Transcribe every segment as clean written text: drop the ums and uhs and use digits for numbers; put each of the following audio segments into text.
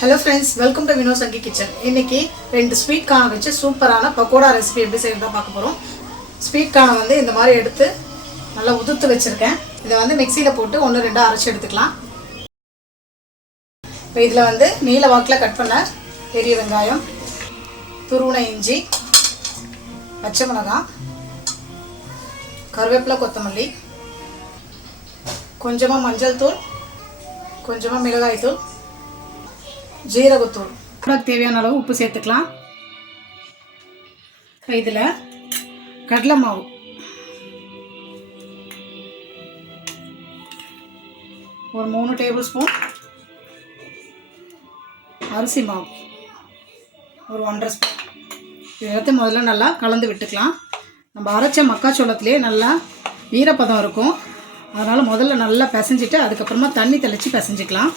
Hello friends welcome to विनो संगी kitchen इनकी ரெண்டு ஸ்வீட் கார்ன் வச்சு சூப்பரான பக்கோடா ரெசிபி எப்படி செய்யறதா பார்க்க போறோம். ஸ்வீட் கார்ன் வந்து இந்த மாதிரி எடுத்து நல்லா உதுத்து வச்சிருக்கேன். இத வந்து மிக்ஸில போட்டு 1-2 அரைச்சு எடுத்துக்கலாம். இப்போ இதுல வந்து நீல வாக்குல கட் பண்ண பெரிய வெங்காயம், துருவன இஞ்சி, பச்சை மிளகாய், கருவேப்பிலை, கொத்தமல்லி, கொஞ்சமா மஞ்சள் தூள், கொஞ்சமா மிளகாய் தூள், ஜீரகத்தூள், தேவையான அளவு உப்பு சேர்த்துக்கலாம். இதில் கடலை மாவு ஒரு 3 டேபிள் ஸ்பூன், அரிசி மாவு ஒரு 1.5 ஸ்பூன். இது எல்லாத்தையும் முதல்ல நல்லா கலந்து விட்டுக்கலாம். நம்ம அரைச்ச மக்காச்சோளத்துலேயே நல்லா ஈரப்பதம் இருக்கும், அதனால் முதல்ல நல்லா பிசைஞ்சிட்டு அதுக்கப்புறமா தண்ணி தெளித்து பிசைஞ்சிக்கலாம்.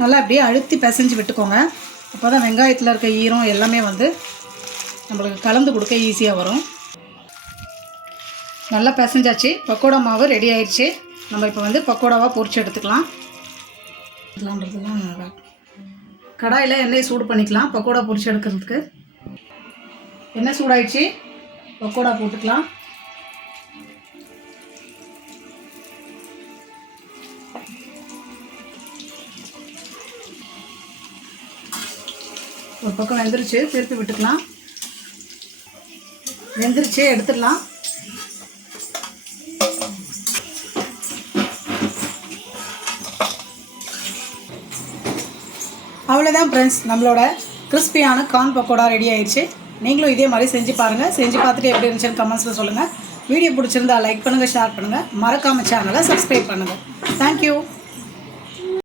நல்லா அப்படியே அழுத்தி பிசைஞ்சு விட்டுக்கோங்க. அப்போ தான் வெங்காயத்தில் இருக்க ஈரம் எல்லாமே வந்து நம்மளுக்கு கலந்து கொடுக்க ஈஸியாக வரும். நல்லா பிசைஞ்சாச்சு, பக்கோடா மாவு ரெடி ஆயிடுச்சு. நம்ம இப்போ வந்து பக்கோடாவாக பொரிச்சு எடுத்துக்கலாம். கடாயில் எண்ணெய் சூடு பண்ணிக்கலாம். பக்கோடா பொரிச்சு எடுக்கிறதுக்கு எண்ணெய் சூடாயிடுச்சு, பக்கோடா போட்டுக்கலாம். ஒரு பக்கம் வெந்துருச்சு, திருப்பி விட்டுக்கலாம். வெந்துருச்சு, எடுத்துடலாம். அவ்வளோதான் ஃப்ரெண்ட்ஸ், நம்மளோட கிறிஸ்பியான கார்ன் பக்கோடா ரெடி ஆயிடுச்சு. நீங்களும் இதே மாதிரி செஞ்சு பாருங்கள். செஞ்சு பார்த்துட்டு எப்படி இருந்துச்சுன்னு கமெண்ட்ஸில் சொல்லுங்கள். வீடியோ பிடிச்சிருந்தா லைக் பண்ணுங்கள், ஷேர் பண்ணுங்கள், மறக்காமல் சேனலை சப்ஸ்கிரைப் பண்ணுங்கள். தேங்க்யூ.